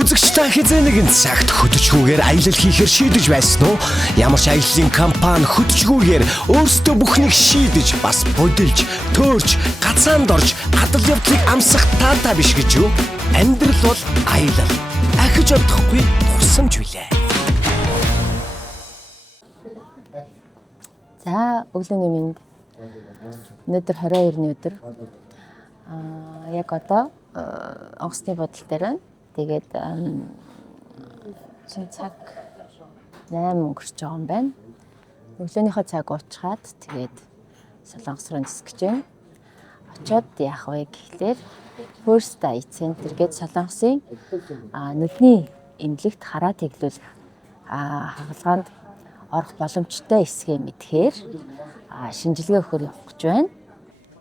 Үзэгч та хизээ нэгэн цагт хөдөлгүүгээр аялал хийхээр шийдэж байсан уу? Ямар ч аяллаа компани хөдөлгүүгээр өөрсдөө бүхнийг шийдэж, бас бодилж, төөрч, гацаанд орж, гадал явдлыг амсах таатай биш гэж юу? Амьдрал бол аялал. Ахиж одохгүй тусамж билээ. За, өглөөний минь. Өнөөдөр 22-ны өдөр. Яг одоо онгоцны бодол дээр байна. Тэгээд цаг 8 өнгөрч байгаа юм байна. Өглөөнийхөө цаг уучгаад тэгээд Солонгос руу нисгэж байна. Очоод яах вэ гэхлээр First Eye Center гээд Солонгосын нүдний эмнэлэгт хараа тэглүүлэх хагалгаанд орох боломжтой эсгээ мэдхээр шинжилгээ өгөхөр явах гэж байна.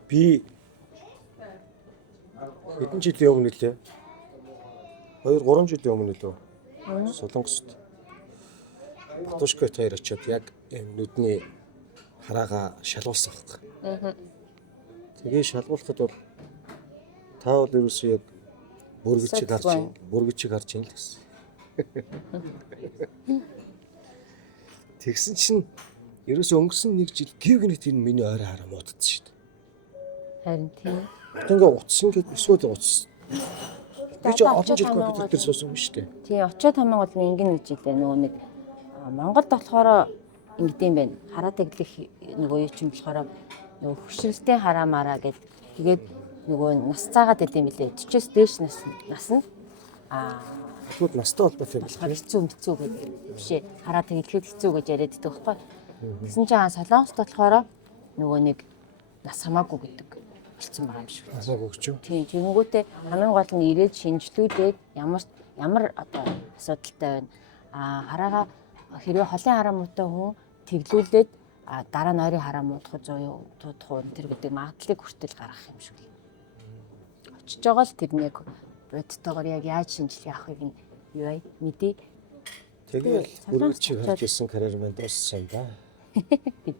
Би хэдэн жилийн өмнө лээ? 2-3 жилийн өмнө лөө. Солонгост Батушкот хоёр очиод яг нүдний хараага шалгуулсан хэрэг. Тэгээ шалгуулахад бол та бол ерөөсөө яг бүргэжиг харж байна л гэсэн. Тэгсэн чинь ерөөсөө өнгөрсөн 1 жил гівгнэт энэ миний ойроо хараа муудсан шүү дээ. Харин тийм. Ингээ утсан гэдэг эсвэл утсан. Би ч олон жил компьютер дээр суусан юм шүү дээ. Тийм, очоод хамаа бол ингэн гэж хэлээ нөгөө нэг Монголд болохоор ингэдэм байх. Хараа тэглэх нөгөө юу ч юм болохоор нөгөө хөшрөлтийн хараа мараа гэдэг. Тэгээд нөгөө нас цаагаад идэм билээ. 40-с дээш нас нь Тэгвэл настай холбоотой юм болохоор хэцүү гэдэг бишээ. Хараа тэглэхэд хэцүү гэж яриад байдаг байхгүй. Тэгсэн чинь Солонгост болохоор нөгөө нэг нас хамаагүй гэдэг болсон байгаа юм шиг. Асаагүй ч юу. Тийм, тэгэнгүүтээ хамгийн гол нь ирээд шинжлүүлээд ямар одоо асуудалтай байна. Хараагаа хэрвээ холын хараа муутай хүн тэглүүлээд дараа нь ойрын хараа муудах зөө туудах уу тэр гэдэг магадлалыг хүртэл гаргах юм шиг л. Очиж байгаа л тэр нэг бодтойгоор яг яаж шинжилгээ авахыг нь юу вэ? Мэдээ. Тэгээд бүргэжиг харж ирсэн карьер маань дууссан юм да.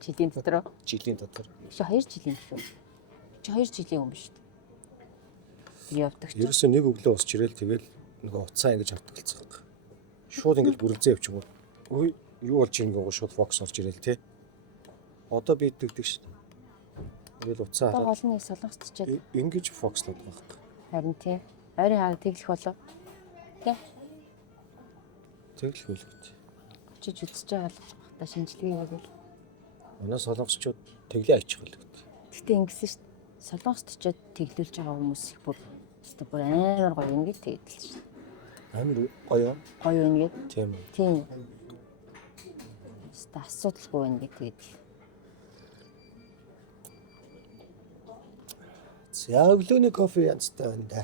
Жилийн дотор. Жилийн дотор. Чи 2 жилийн шүү. Чи 2 жилийн өмнө шүү дээ. Явдаг ч. Ерөөсөө нэг өглөө усч ирээл тэгэл нөгөө уцаа ингэж автгалцсан юм. Шууд ингэж бүрэлзээ явчихгүй. Ой, юу болж ингэнгөө шууд фокус орж ирээл те. Одоо би дэгдэг шүү дээ. Тэгэл уцаа хараад. Гол нь Солонгост чичээд ингэж фокуслоод байгаа. харин тийм. Ойрын хараа тэглэх болов. Тэ. Тэглэх үлгэж. Очиж үзэж байгаа л та шинжилгээ хийгээл. Манай солонгосчууд тэглээ ачих л гэдэг. Гэтэ ингэсэн шүү дээ. Солонгост очиод тэглүүлж байгаа хүмүүс их бүр амар гоё ингэж тэглэж шүү дээ. Амар гоё. Гоё ингэж. Тийм үү. Тийм. Асуудалгүй байна гэж тэгэл. За өглөөний кофе янзтай байна да.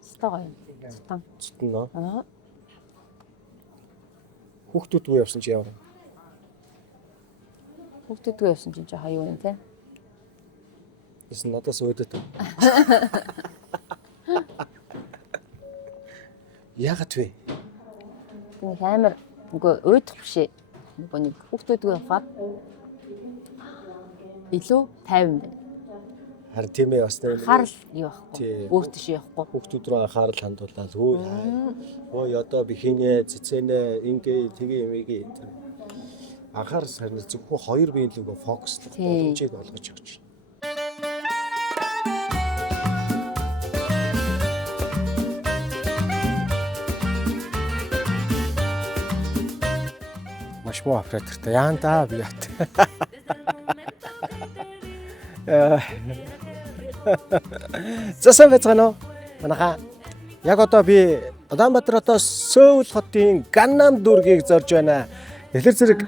Стогой. Цутан нөө. Хүүхдүүдгүй явсан чи яваа. Хүүхдүүдгүй явсан чинь хаяа юу юм те? Эсвэл надаас өөдөд. Яагаад вэ? Нэг амар нөгөө уйдах бишээ. Нөгөө нэг хүүхдүүдгүй явахаар илүү тайван байна. Харин тийм ээ бас нэг Харал юу байхгүй. Өөртөө шиг явахгүй. хүүхдүүд рүү анхаарал хандуулаад ой одоо би хийнэ цэцэнэ ингээ тгээ юмгээ анхаар сарна зөвхөн хоёр биеийн лүгөө фокуслох боломжийг олгож өгч байна. Маш муу оператортай яан да би ят. Засан байцгаана уу? Манайха яг одоо би Улаанбаатар хотоос Сөүл хотын Ганнам дүүргийг зорж байна. Дэлгэр зэрэг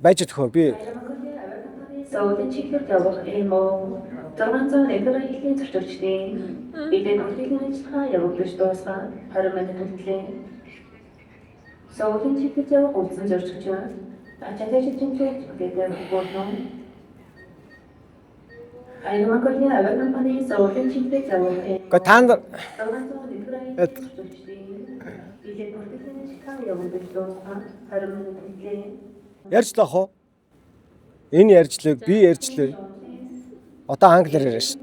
байж төхөө би Сөүлийн чиглэлд явах юм уу? 600 эдгээр хэлний зорчигчдын эдгээр бүртгэлийн ажиллагаа явуулж дуусгаад 20 минут хүртлээ. Сөүлийн чиглэлд явах үлдсэн зорчигч Ачаатай чинчээ гэдэг болон Аймагын авиакомпани Сөүлийн чиглэлд явах. Гэ таанд ярьж лах уу? Энэ ярьжлыг би ярьжлээ. Одоо англиар яриа шүү.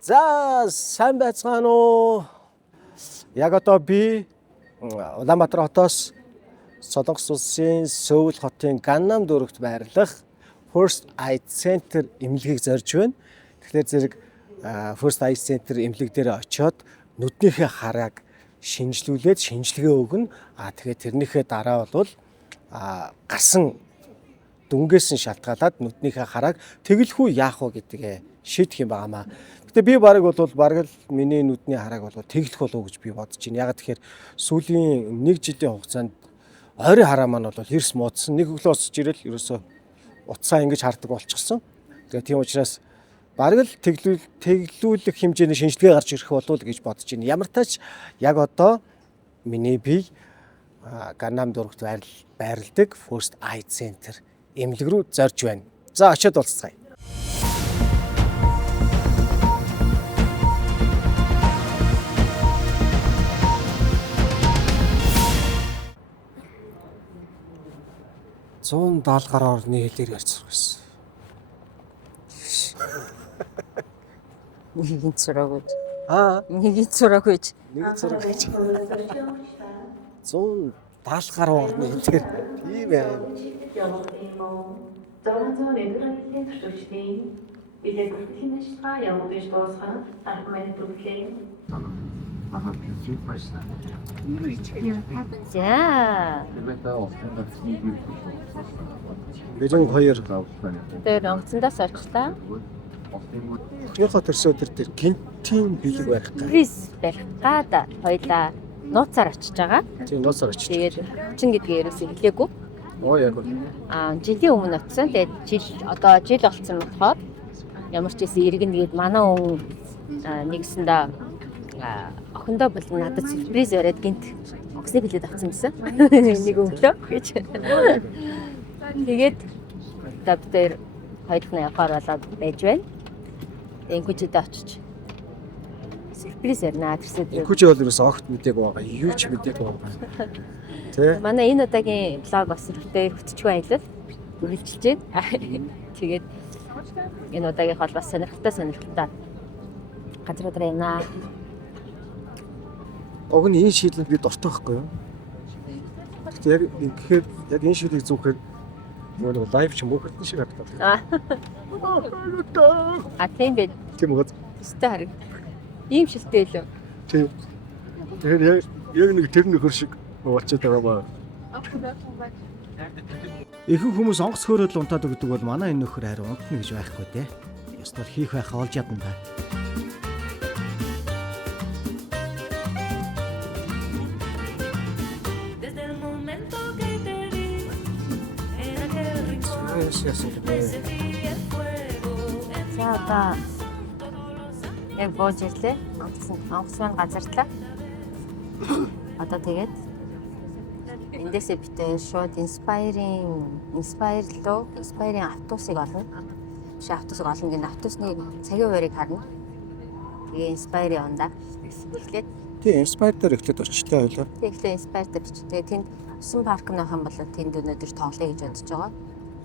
За сайн байцгаана уу? Яг одоо би Улаанбаатар хотоос Солонгос улсын Сөүл хотын Ганнам дүүрэгт байрлах First Eye Center эмнэлгийг зорж байна. Тэгэхээр зэрэг First Eye Center эмнэлэг дээр очиод нүднийхээ харааг шинжлүүлээд шинжилгээ өгнө. Тэгээд тэрнийхээ дараа бол гарсан дүнгээс нь шалтгаалаад нүднийхээ харааг тэглэхүү яах вэ гэдгээ шийдэх юм байнамаа. Гэтэ би баг л миний нүдний харааг бол тэглэх болов уу гэж би бодож байна. Яг тэгэхээр сүүлийн 1 жилийн хугацаанд ойрын хараа маань бол хэрс муудсан. Нэг өглөө осож ирэл ерөөсөө утсаа ингэж хардаг болчихсон. Тэгээ тийм учраас баг л тэглүүлэх хэмжээний шинжилгээ гарч ирэх болов уу гэж бодож байна. Ямар тач яг одоо миний бие Ганнам дүүрэгт байрладаг First Eye Center эмнэлэг рүү зорж байна. За очиод уулзцгаая. Зуун 70 гаруй орны хэлээр ярьж сурах гэсэн. Нэгийн зураг гэж. Нэг зураг гэж. 170 гаруй орны хэлээр тийм байна. Зургийн эдгэрийн төрчдийн билет бүртгэхийн ажиллагаа явуулж дуусгах арга барил бүтлээ. За. Бэрэн 2 Тэр онгоцондоос орчлаа. Өөрийнхөө төрсөн өдөр дээр гинтийн бэлэг барих гэх. Рис барих гад хоёлаа нууцаар очиж байгаа. Тийм нуусаар очиж. Тэгээд чин гэдгээ ерөөсөө хэлээгүй. Оо яг уу. Жилийн өмнө очсон. Тэгээд жил болцсон болохоор ямар ч байсан иргэнгээд манай хүн нэгсэндээ охиндоо бол надад сюрприз бариад гинт онгоцны билет авсан гэсэн. Нэг өглөө гэж. Тэгээд тавтер хоёрны явахаар болоод байж байна. Энхүүчэд очиж сюрприз ярина тэрсээ. Энхүүч бол ерөөс огт мдэггүй байгаа. Юу ч мдэггүй байгаа. Тэ? Манай энэ удаагийн влог бас ихтэй хөтчгүй аялал үргэлжилж байна. Тэгээд энэ удаагийн хол бас сонирхолтой газар байна. Уг нь энэ шийдлэнд би дуртай байхгүй юу? Гэхдээ яг ингэхээр яг энэ шийдлийг зүүхээр нөгөө лайв ч мөхөрдөн шиг харагдав. Тийм бэ. Тийм үү? Өстэй хараг. Ийм шилтэй лөө. Тийм. Тэгэхээр яг нэг тэр нөхөр шиг болчиход байгаа ба. Ихэнх хүмүүс онгоц хөөрөд л унтаад өгдөг бол манай энэ нөхөр харин унтна гэж байхгүй те. Ёстол хийх байхаа олж ядна та. За одоо яг бууж ирлээ. Онгоц маань газарлаа. Одоо тэгээд эндээсээ битээ шууд инспайрийн автобусыг олно. Биш автобусыг олно гэнэ автобусны цагийн хуурийг харна. Тэгээ инспайр явна. Эхлээд Тийм инспайр дээр эхлээд очтой байлаа. тэгэхээр инспайр дээр ч тэгээ тэнд усан парк нөхөн болоо тэнд өнөөдөр тоглоё гэж бодож байгаа.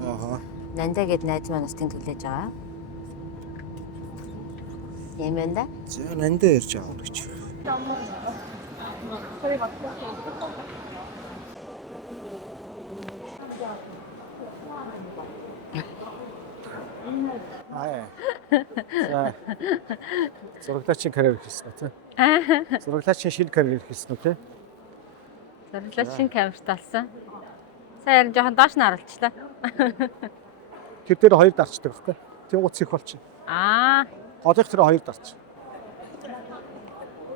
Аа. Нандаа гэд найз маань бас тэнд хүлээж байгаа. Юм байна да. За нандаа ярьж байгаа гэж. За. Зурагтаачийн карьер хийсэн үү? Зурагтаачийн шинэ карьер хийсэн үү те? Зураглал шин камерт алсан. Сайн жоохон доош нь харуулчлаа. Тэр дээр хоёр дарчдаг байхгүй? Тийм гоц их болчих. Голынх тэр хоёр дарч.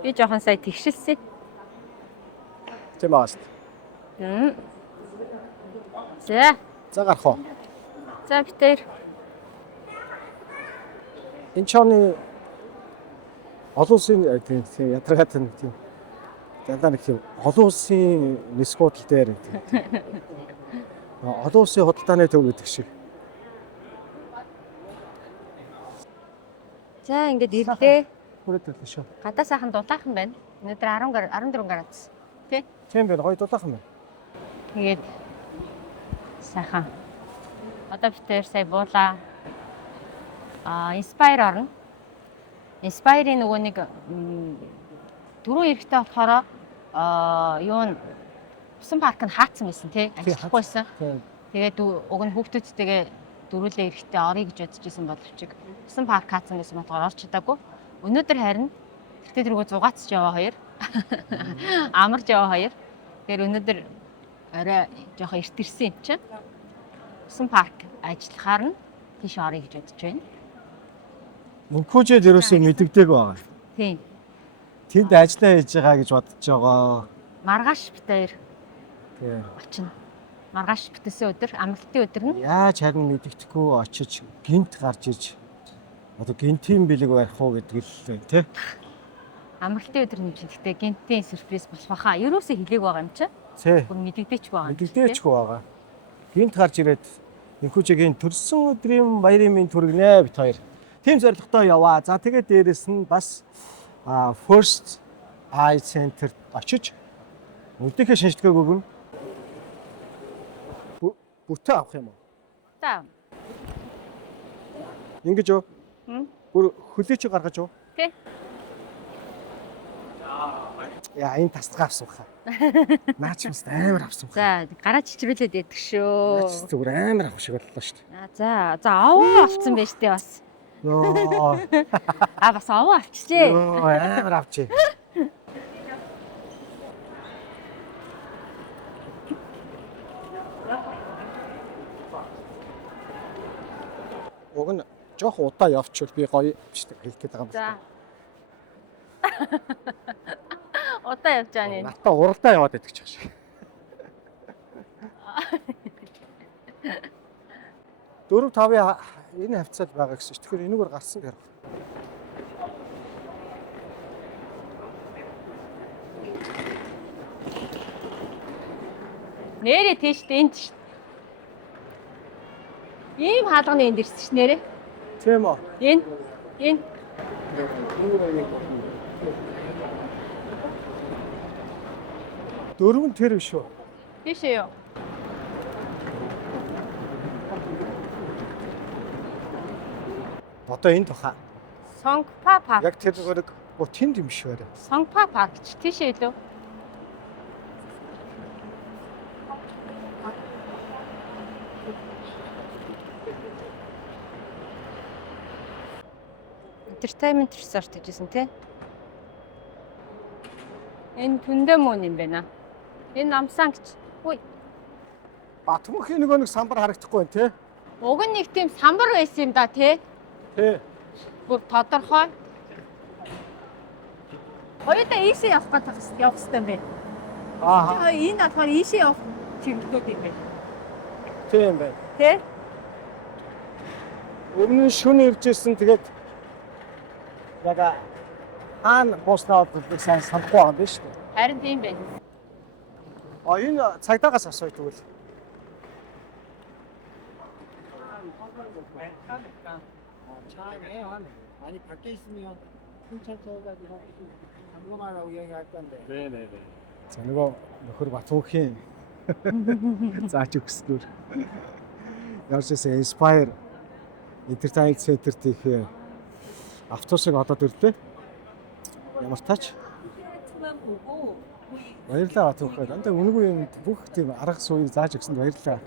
Би жоохон сая тэгшилсэн. Тийм ааст. За. За гарах уу? За битээр. Энэ чоны олон улсын тийм ядаргаад тийм дандаа нэг тийм олон улсын нисгуудл дээр тийм. Олон улсын худалдааны төв гэдэг шиг. За ингээд ирлээ. Хүрээд ирлээ шүү. Гадаа сайхан дулаахан байна. Өнөөдөр 14 градус. Тэ? Тийм байна. Гоё дулаахан байна. Тэгээд Сайхан. Одоо бид тэр сая буулаа. Inspire орно. Inspire-ийн нөгөө нэг дөрөв эрэхтэй болохоор юу н усан парк нь хаацсан байсан тий ажиллахгүйсэн. Тэгээд уг нь хүүхдүүдтэйгээ дөрвөлээ эрэхтэй орё гэж бодож исэн боловч усан парк хаацсан гэсэн болохоор орч чадаагүй. Өнөөдөр харин тэртээ тэргөө зугаацч яваа хоёр. Амарч яваа хоёр. Тэгэхээр өнөөдөр орой жоохон эрт ирсэн юм чинь. Усан парк ажиллахаар нь тийш орё гэж бодож байна. Мөнхөжид ерөөсөө мэддэг байгаа. Тийм. Тэнд ажиллаа хийж байгаа гэж бодож байгаа. Маргааш битээр Тийм. очино. Маргааш битсэн өдөр, амралтын өдөр нь Яаж харин мэддэхгүй очиж гинт гарч ирж одоо гинтийн бэлэг барих уу гэдэг л тий. амралтын өдөр нь гэхдээ гинтийн сюрприз болох байхаа. Ерөөсөө хэлээг байгаа юм чи. Тий. Бүр мэддэгдээч байгаа. Мэддэгчгүй байгаа. Гинт гарч ирээд Энхүүжигийн төрсөн өдрийн баярын минь түргэнэ бит хоёр. Тим зорилготой яваа. За тэгээд дээрэс нь бас First Eye Center очиж нүдийнхээ шинжилгээг өгнө. Бүтээ авах юм уу? За. Ингэж юу? Бүр хөлөөч гаргаж юу? Тий. Яа, энэ тасгаа авсан хаа. Наач юмс амар авсан хаа. За, гараа чичрүүлээд идэх шүү. Наач зүгээр амар авах шиг боллоо шүү дээ. За, аваа авцсан байж тээ бас. Йоо. Бас аваа авчижээ. Йоо, амар авчээ. Уг нь жоох удаа явчихвал би гоё хийх гээд байгаа юм байна. За. Удаа явж байгаа нэ. Натаа уралдаа яваад байдаг ч шиг. 4-5-ын энэ хавцал байгаа гэсэн чинь тэгэхээр энэгээр гарсан гэх юм. Нэрээ тийштэй энд ш. Ийм хаалганы энд ирсэн ш нэрээ. Тийм үү? Энэ. Дөрвөн тэр биш үү? Тийш ээ юу? Одоо энэ тухай. Сонгпа парк. Яг тэр нэг тэнд юм шиг байна. Сонгпа парк ч тийш ээ лөө. Entertainment resort гэжсэн тий. Энэ Түндэмөн юм байна. Энэ Намсан гэж. Үй. Батмөнхийн нэг самбар харагдахгүй байна тий. Уг нь нэг тийм самбар байсан юм да тий. Тий. Бүр тодорхой. Хоёудаа ийшээ явах хэрэгтэй юм байна. Аа. Энэ болохоор ийшээ явах чиглэлүүд юм байна. Тийм байна. Тий? Өмнө нь шөнө иржсэн тэгээд яг хаана бууснаа бодлыг сайн санахгүй байгаа юм байна шүү дээ. Харин тийм байна. Энэ цагдаагаас асууя тэгвэл. 아니 밖에 있으면 순찰 쳐가지고 잠금하라고 이야기할 건데. 네네네. За нөгөө нөхөр Батмөнхийн заач өгснөр. Яарчсан Inspire Entertainment Center тийх автобусыг одоо дөрвөө. Ямар тач? Баярлалаа Батмөнхөө. Дандаа үнэгүй юм бүх тийм арга сууийг зааж өгсөнд баярлалаа.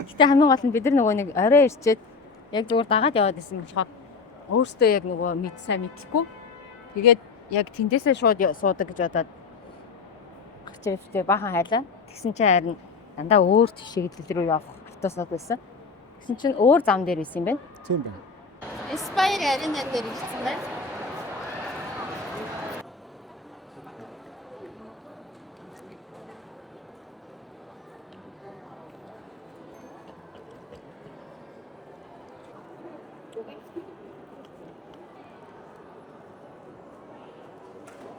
Гэтэ хамгийн гол нь бид нар нөгөө нэг орой ирчээд яг зүгээр дагаад яваад исэн болохоор өөртөө яг нөгөө сайн мэдлэхгүй. Тэгээд яг тэндээсээ шууд суудаг гэж бодоод гарч ирэхдээ баахан хайлаа. Тэгсэн чинь харин дандаа өөр чиглэл рүү явах автобусууд байсан. Тэгсэн чинь өөр зам дээр исэн юм байна. Тийм байна. Inspire Arena дээр ирсэн байна.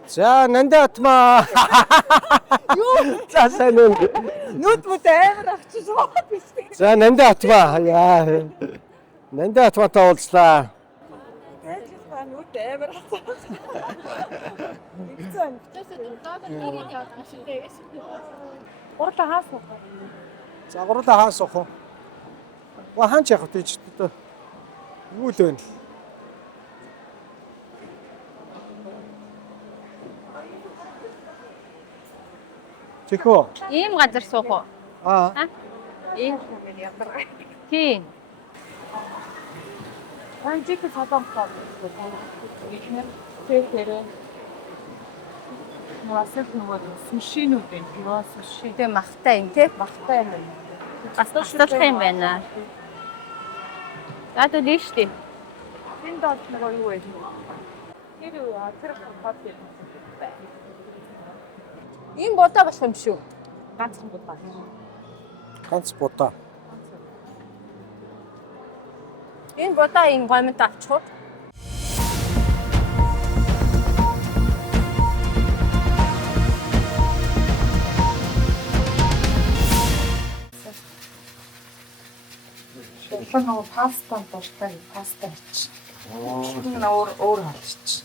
За нандаа атмаа. Юу? За сайн үү. Нүд бүт амар авчихсан. За нандаа атмаа. Яа. Нандаа атмаатай уулзлаа. Тэжээс ба нүд амар авчихсан. Игцэн. Тэсээ дээд ирээд яваад машин дээрээс. Уралдаа хаасан. Загварлаа хаан суух уу? Ва хаан ч явах тийч одоо. Юу л вэ? Тэхөө. Ийм газар суух уу? Аа. Ийм. Тийм. Анжиг солонгос. Тэгэхээр Масэт нөгөө сушинууд энэ юу суши. Тэгээ махтай юм тий. Багтай юм. Бас туслах юм байна. За тэгээ шүү дээ. Энд доод нөгөө юу вэ? Тэр хот юм. Ийм бодоо болох юм шүү. Ганцхан будаа. Ганц будаа. Энэ бодоо ийм гомд авчих уу? Тэгэхээр нөгөө паста дуртай паста хийчих. Өөр хатчих.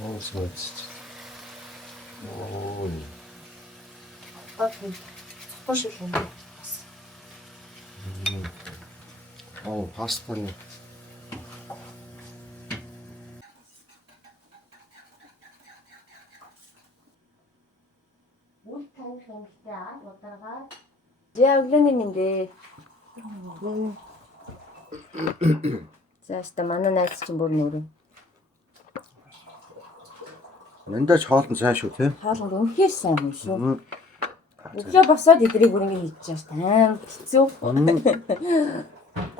Оо сууч. Оо. Цохож юм. Оо пастаны. За өглөөний мэндэ. За ста манай найз чинь бүр нүрэ. Эндэж хоолн сайн шүү те. Хаалганд үнэхээр сайн юм шүү. Өглөө босоод эдрийг бүр ингэ хийж чааш тайм хэцүү.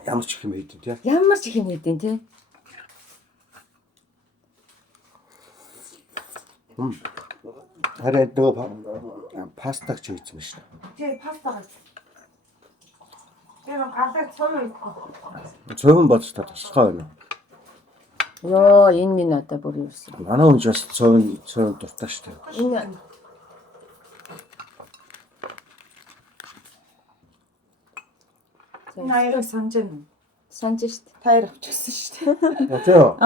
Ямар ч их юм хийдэн те. Ямар ч их юм хийдэн тий. Харин нөгөө пастаг ч хийсэн байна шүү. Тий паста гал. Тэр гадаа цом идэх. Цөөхөн бодож та туслахаа байна. Йоо энэ минь одоо бүр юу вэ? Манай хүн ч бас цөөхөн дуртай шүү дээ. Энэ Наяр санаж байна. санаж штт. Таяр авчихсан шүү дээ. Тийм.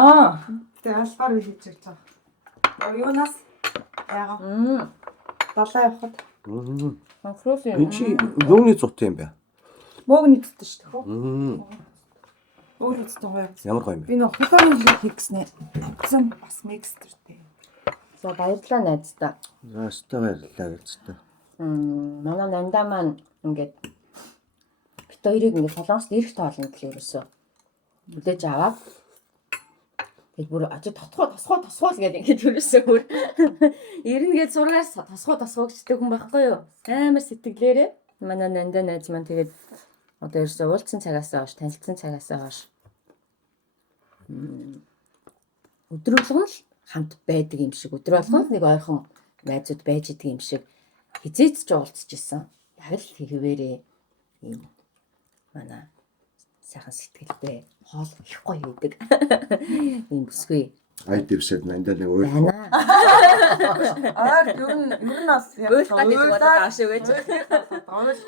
Тэгээ албаар үйл хийж байгаа. Юунаас яага Мм. далаа явахад Конфроф Энд чи юуны зут юм бэ? мөөг нийтдэж шүү дээ. Өөр үстэй гоё. Ямар гоё юм бэ? Би нөх хөлөөрийн хэрэг хийгснэ. Авсан бас микстертэй. За баярлалаа найздаа. За өстой баярлалаа гэжтэй. Манай нандаа маань ингээд бит хоёрыг ингээд солонгост ирэх тоолно гэл ерөөсөө хүлээж аваад тэгээд бүр ажид тосгоо гэдэг ингээд ерөөсөө бүр ирнэгээд сургаас тосгоо гэжтэй хүн байхгүй юу? Амар сэтгэлээрээ манай нандаа найз маань тэгээд одоо ерөөсөө уулзсан цагаас хойш танилцсан цагаас хойш өдөр болгон л хамт байдаг юм шиг өдөр болгон нэг ойрхон найзууд байж идэг юм шиг хизээч ч уулзч исэн. Яг л хэвээрээ ийм манай сайхан сэтгэлтэй хоол их гоё идэг. Ийм бүсгүй Ай дэвсэд нандаа нэг өөр. байна. Ер нь бас яг Уйлах гэдэг бодож байгаа шүү гэж.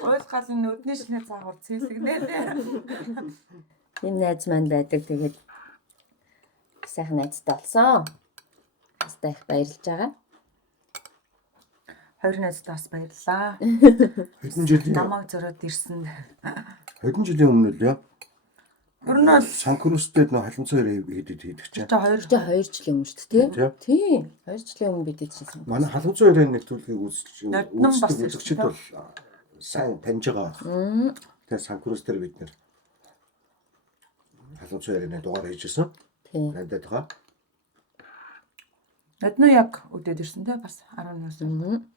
Уйл гал нүдний шинэ цаагуур цэвэрлэгнээ. Ийм найз маань байдаг. Тэгээд сайхан найзтай болсон. Бастай их баярлж байгаа. Хоёр найзтай бас баярлаа. Хэдэн жилийн Намайг зориод ирсэн. хэдэн жилийн өмнө л яа. Ер нь бол Санкрустэд нөө халимцаар хийдэг чинь. та хоёр Тэ 2 жилийн өмнө шүү дээ. Тийм. Тийм. 2 жилийн өмнө бид ийдсэн. Манай халимцаарын нэвтрүүлгийг Ноднон бас үзэгчд бол сайн таньж байгаа. Тэгээ Санкрустэр бид нэр халимцаарын дугаар хийжсэн. Тийм. Нандаад байгаа. нодноо яг өдөөд ирсэн те бас 11-өөс.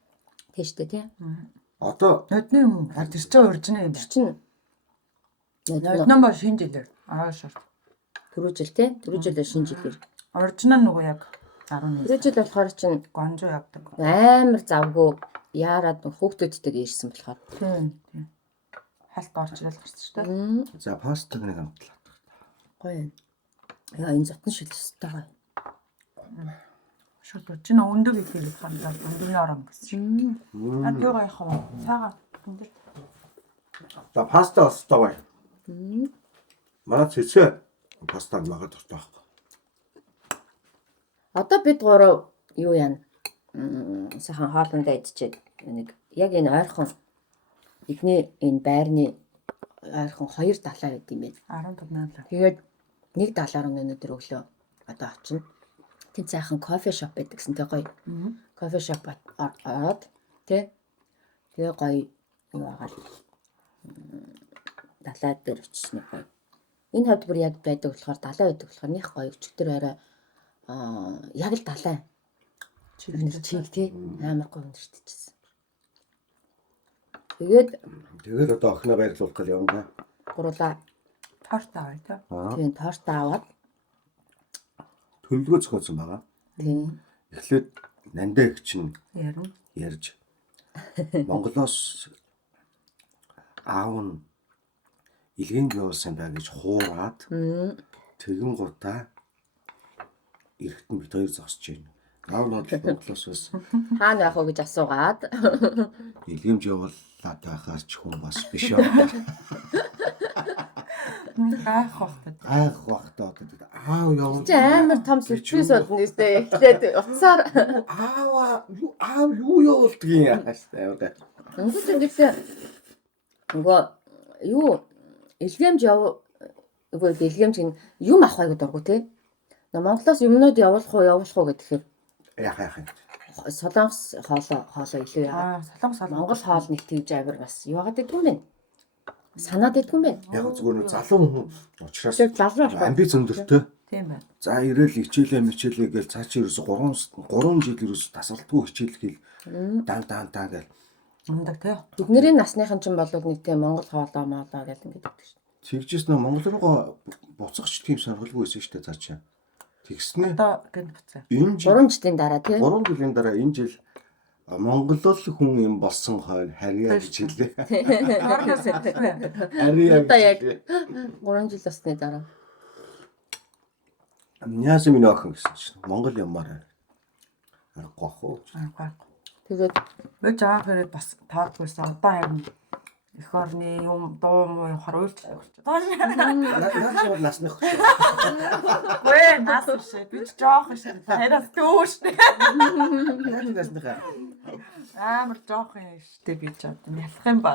Тэжтэй тийм. Одоо Нодны юм. Тэр чинь урьжна юм байна. Чин Нодноо ба шинэ жилээр. Шорт. түрүү жил тийм. Түрүү жилээр шинэ жилээр. Урьжна нөгөө яг 11. Түрүү жил болохоор чин Гонжоо явдаг. амар завгүй яарад хүүхдүүдтэйгээ ирсэн болохоор. Тийм. Халт орчрол гарсан шүү дээ. за пастаг нэг амтлаа. Гоё юм. Яа энэ зотны шил өстэй гоё. Шууд урьжна өндөг ихээр хандаа өндөгний орон гэсэн. Атгаа яах вэ? Цаагаа. За паста бас гоё. Манай цэцгээ пастаг магаад дуртай байхгүй. Одоо бид гурав юу яана? Сайхан хоолндоо идчихэд нэг яг энэ ойрхон Эдний энэ байрны ойрхон 2 далаа байд юм байна. 15 Тэгээд нэг далаар өнөөдөр өглөө одоо очино. Тэнд сайхан кофе шоп байдаг гэсэн тэг гоё. Кофе шоп ороод тий. Тэгээ гоё юу агаад далай дээр очиж нэг гоё. Энэ хавьд бүр яг байдаг болохоор далай байдаг болохоор них гоё өчигдөр орой яг л далай. Чиг тий амар гоё өндөртчихсэн. Тэгээд одоо охиноо баярлуулах гал явна. гурлаа торт аваа тий. тийм торт аваад Төлөвлөгөө зохиосон байгаа. тийм Эхлээд нандаа их чинь Ярина. ярьж Монголоос аав нь илгээнг явуулсан бай гэж хуураад тэгэн гутаа эрэхтэн бит хоёр зогсож байна. Аав нь Монголоос бас хаана байх вэ гэж асуугаад илгэмж явуулаад байхаар ч хүн бас биш аа. Гайх багтаад. Айх багтаа одоо аав явуул. чи амар том сюрприз болно нэстэй эхлээд утсаар Аав юу явуулдаг юм яа. Өнгөц ингэсэн нөгөө юу илгээмж үгүй илгээмж гин юм авах айгуу дургу те. Монголоос юмнууд явуулах уу гэхээр Яах юм. солонгос хоолоо илүү яа. Солонгос Монгол хоол нэг тэгж авир бас юугаад идэх юм бэ? Санаад идэх юм бэ? Яг зүгээр нэг залуу хүн учраас Тэр залуу болох. амбиц өндөртэй. тийм байна. За ирээл хичээлээ гээл цаа чи ерөөсө 3 жил ерөөсө тасралтгүй хичээл гээл дан гээл Ундаг тий. Бидний насныхан ч юм бол нэг тийм монгол хоолоо моолоо гэл ингэ гэдэг шүү. тэгжээс нөө Монгол руугаа буцах ч тийм сонирхолгүй байсан шүү дээ цаа чи. Тэгснэ Одоо гэнэ буцаа. энэ жил 3 жилийн дараа тий. 3 жилийн дараа энэ жил Монгол хүн юм болсон хойно харьяа гэж хэллээ. Орноос хэлбэ. Харьяа. Одоо яг 3 жил басны дараа. Няс минь охин гэсэн чинь Монгол юмараа аргагүй хоо. Тэгээд Мэж аа хэрэг бас таадгүйсэн. Одоо харин эх орны юм дуу муу явахаар уйлж Наас насны хөө. Гүй нас биш. Би ч жоох шүү. Хараас дүүш. Насны хаа. Амар жоох юм штэ би ч одоо ялах юм ба.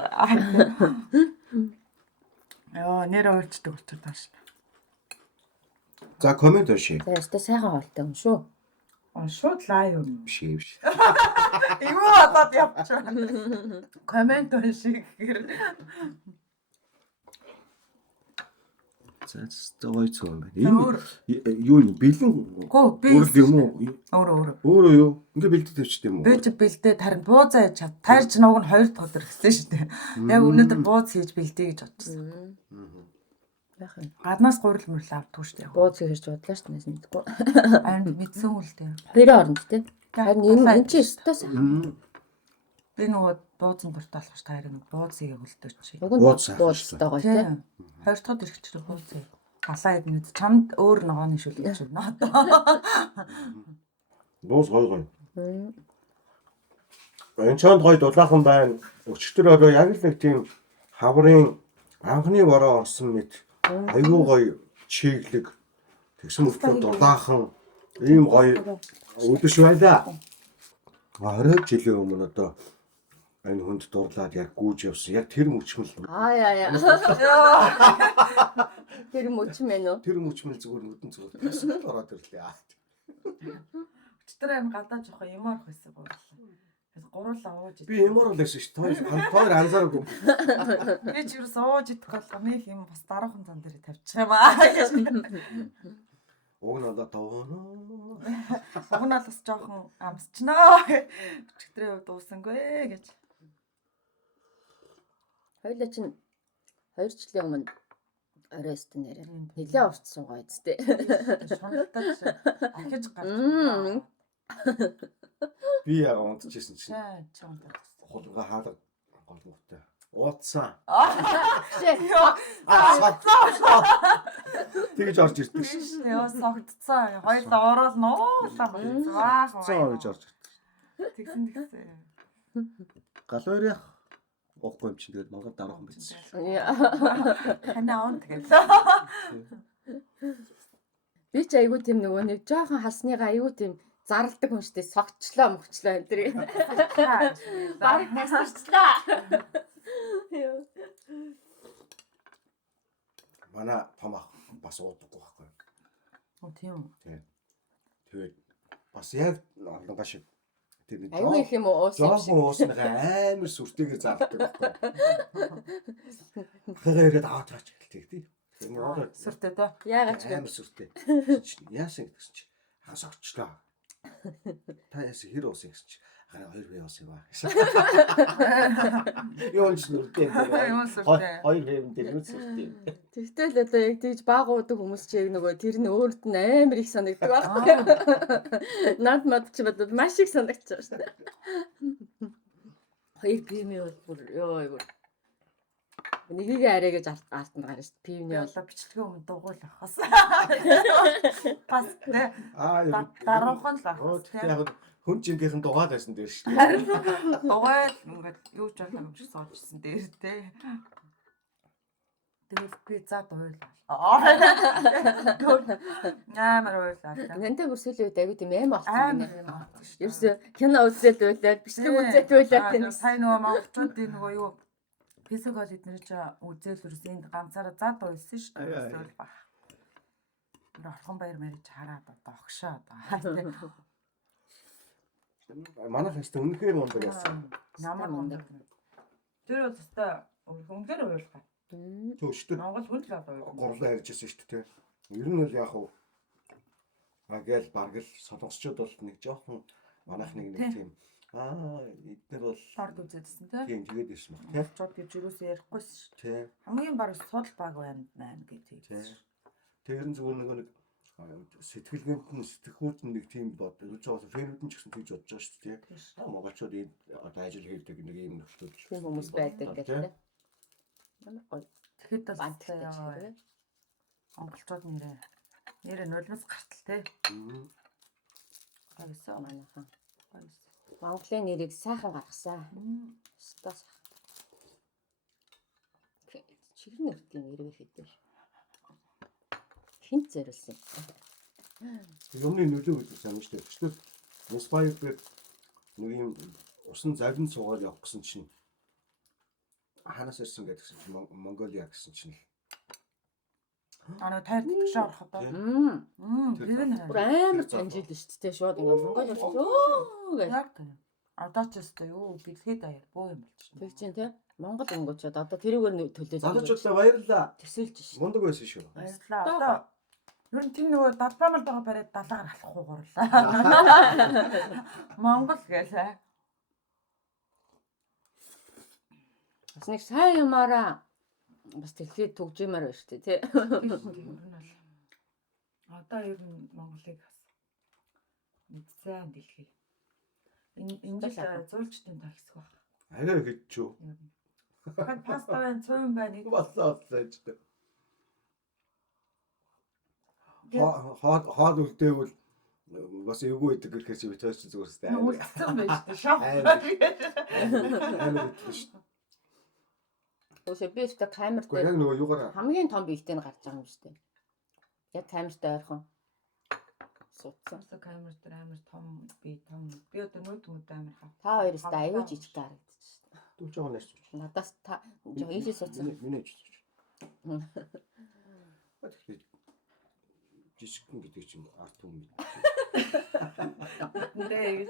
Яа нэр уйлждаг болчиход байна шүү. За комент өшөө. тэгээд өстө сайхан хоолтой юм шүү. Шууд лайв юм. Биш юм биш. Юу бодоод явчих. Комент уншиг гэр. За гоё цоо юм байна. Юу юм бэлэн Гөө би урал юм уу? өөрөө. Юу? Ингээ бэлдэж тавьчихд юм уу? Би ч бэлдээд харин буузаа хийж чад. Тайрч нуг нь 2 дахь өдөр гисэн шүү дээ. Яг өнөөдөр бууз хийж бэлдээ гэж бодчихсон. Яах юм. Гаднаас гурил мөрл авдгүй шүү дээ. Бууз хэрж бодлоо шүү дээ мэдгүй. Харин мэдсэн үл дээ. Хоёроо орно тийм. Харин энэ чи өстөөс. Би нөгөө буузан дуртай болох ш та харин буузыг өвлдөөч. Уг нь бууцтойгоо тийм. 2 дахь өдөр ихчрээ буузыг галаа иднэ. Чамд өөр ногооны шүлгэж байна одоо. Буус гоё. Энэ чонд гоё дулаахан байна. Өчтөр орой яг л нэг тийм хаврын анхны бороо орсон мэт аюу гоё чиглэг тэгсэн мөртлөө дулаахан ийм гоё өдөш байлаа. 20 жилийн өмнө одоо энэ хүнд дурлаад яг гүйж явсан. Яг тэр мөчмөл. Яа. Тэр мөчм ээ нөө. Тэр мөчмөл зүгээр нүдэн зүгээр ороод ирлээ. Өчтөр аим гадаа жоох юмарх байсан гурлаа. Тэгээд гурлаа ууж. Би ямар л байсан шүү дээ. Хоёр анзаараагүй. Би ч юус ууж идэх болгоо нэг юм бас дараахан зан дээр тавьчих юм аа гэж. Уг нь одоо товно. Уг нь бас жоохон амсчнаа. Өчтөрийн хувьд дуусангүй гэж. Хоёлаа чинь 2 жилийн өмнө оройст нэрээ. Нилээ урт суугаа үсттэй. Шунтаж ахиж гарч. Би яг унтчихсэн чинь Чамд. хулга хаалга голмогтой. Ууцсан. Тэгж орж ирдэг шүү. Яа согтцсан. Хоёулаа ороод нуулаа байна. Цаа гэж орж ирдэг. Тэгсэн. Гал өрөх уухгүй юм чинь тэгээд Монгол дараахан байсан. Ханаа он тэгэл. Би ч айгүй тийм нөгөө нэг жоохон халсныгаа айгүй тийм зарладаг хүн штэ согчлоо мөчлөө энэ төр. Бараг тасарчлаа. Манай том ах бас уудаггүй байхгүй. Оо тийм үү. Тэгээд бас яг олонгаа шиг тэр Аюу их юм уу уус юм шиг. жоохон уусныхаа амар сүртэйгээр зардаг байхгүй. Ахыгаа ирээд аваад таач гэлтэй тий. Тэр нэг ороо Сүртэй дөө. Яагаад ч амар сүртэй. Яасан гэсэн чи хагас очлоо. Та яасан хэр уусан гэсэн чи ахаа 2 бие уусан ба. Юунч нүртэй. Юу сүртэй. 2 бие дээр нүр сүртэй. Тэгтэл одоо яг тийж багуудаг хүмүүс чи яг нөгөө тэр нь өөрт нь амар их санагддаг байхгүй. Над мад ч бодод маш их санагдчих шүү дээ. Хоёр пивми бол бүр ёо. Нэгийг арай гэж арт нь гарна шүү дээ. Пивни бол Яла бичлэгийн өмнө дугуйл авахаас. Бас тэ. Даруухан л авахаас тэ. Яг хүн чингийнхэн дугаал байсан дээр шүү дээ. Дугайл ингээд юу ч юм шиг суужсэн дээр тэ. Тэгээд пицца дуйлаа. Нэмэр уйлаа. Нэнтэй бүр сүүлийн үед аягүй тийм аим болсон Амар юм. юм аа. Ерөөсө кино үзээд байлаад бичлэг үзээд байлаад тийм. Сайн нөгөө монголчуудын нөгөө юу физикал эднэр чи үзэл ерөөс энд ганцаараа зад уйлсан шүү дээ. Эсвэл баг. Орхон баяр мэрэж хараад одоо огшоо одоо. Манайх хэвээр үнэхээр мундаг байсан. Ямар мундаг. Тэр бол өстой үнээр уйлгаа. Төвштэй Монгол хүн л одоо горлоо ярьжсэн шүү дээ. Ер нь бол яг хуу агаал баргал солонгосчууд бол нэг жоохон манайх нэг тийм эдгээр бол шорт үзэдсэн тий. тийм тэгээд ирсэн баг тий. Чод гэж юус ярихгүйс шүү. Тий. Хамгийн баг сул баг байна гэдэг. Тэр нь зүгээр нэг сэтгэлгээнд нь сэтгэхүйд нь нэг тийм бод. Юу ч бас фэнүүд нь ч гэсэн тэгж бодож байгаа шүү дээ тий. Монголчууд энэ одоо ажил хийдэг нэг юм нөхцөл Тийм хүмүүс байдаг гэх тийм. Ямар гоё. Тэгэхэд бас Банттай ч хэрэг. монголчууд нэрээ нулимс гартал тий. Баясаа манайхан. Монголын нэрийг сайхан гаргасан. Өстой сайхан. Чихрэн нэртийн нэрвэр хэдэж. Хинт зориулсан. Юмны нөлөө гэж санаж шүү дээ. Гэхдээ Inspire дээр нэг юм усан завин цугаар явах гэсэн чинь ханаас ирсэн гэдгсэн чинь Монголиа гэсэн чинь Аа тайр тгшээ орох одоо. Тэр нь Бүр амар таньжил шүү дээ. Шууд ингээ Монгол өө гэж. яг тийм. Одоо ч өстой юу бэлгээд аяар боо юм болчихно. Тэг чинь тийм. Монгол өнгөчөд одоо тэрүүгээр төлөөж залуучуудаа баярлалаа. төсөөлж шүү. Мундаг байсан шүү. Баярлалаа. Одоо ер нь тийм нөгөө далбаамал байгаа бариад далаагаар алахгүй гурлаа. Монгол гэлээ. Бас нэг сайн юмараа бас дэлхийд төгжимээр байна шүү дээ тий. Одоо ер нь Монголыг бас мэдсэн дэлхий. Энэ жил зөөлчдийн тагсах баг. Арай хэвчүү. Дахиад паста байна, цөөн байна. Болоо байж дээ. Хаад үлдээвэл бас эвгүй байдаг гэхээс би тооч зүгээрстэй. Үлдсэн байж дээ. Шах. Амар итгэж шүү. Өөсөө би өөртөө камер Гэхдээ яг дээр нөгөө юугаар хамгийн том биетэй нь гарч байгаа юм шүү дээ. Яг камертай ойрхон суудсан. Сая камер дээр амар том би одоо нүүдмүүд амар хав. Та хоёроостой аюу жижиг харагдчих шүү дээ. дүүж байгаа нэрч. Надаас та жоо ийшээ суудсан. Миний жиж. Тэгэхээр жижигхэн гэдэг чинь арт хүн. Нэрээ